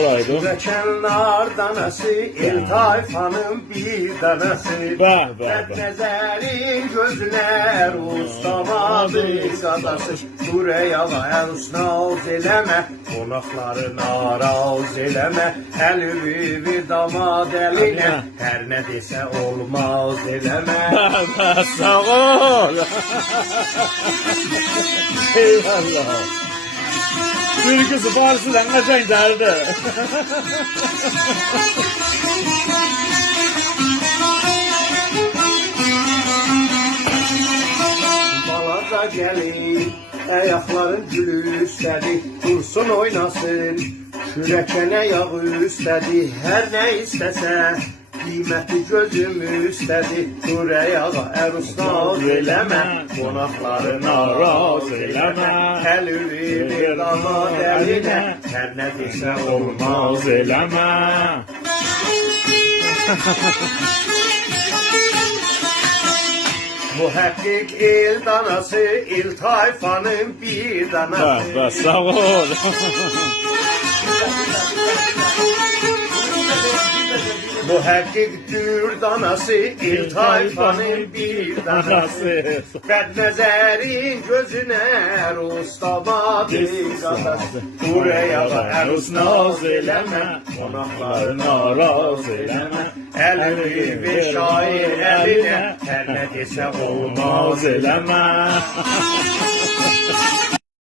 Olaydı. Sürekenler danası, el tayfanın bir danası. Bah, bah, bah. Nezerin gözler, ustamadı kadası. Buraya vayans naz eleme, konakları naraz eleme. Elvi bir damad eline, her ne dese olmaz eleme. Bah, sağ ol. Eyvallah. Türküsü Farsı'dan kaçan derdi. Balaca gelin, ayakların gülü üstədi, dursun oynasın. Kürəkənə yağı üstədi, hər nə istəsə, qiyməti gözümü üstədi. Dur ayağa, ərus naz eləmə, qonaqları naraz eləmə. Əlüvi bir damad əlinə, hər nə desə olmaz eləmə. Muhakkik el danası, el tayfanın bir danası. Bah, bah, sağ ol. Muhakkik dür danası, el tayfanın bir danası. Bədnəzərin gözünə rustamadı qadası. Buraya ərus naz eləmə, qonaqları naraz eləmə. Əlini bir şair əlinə, hər nə desə olmaz eləmə.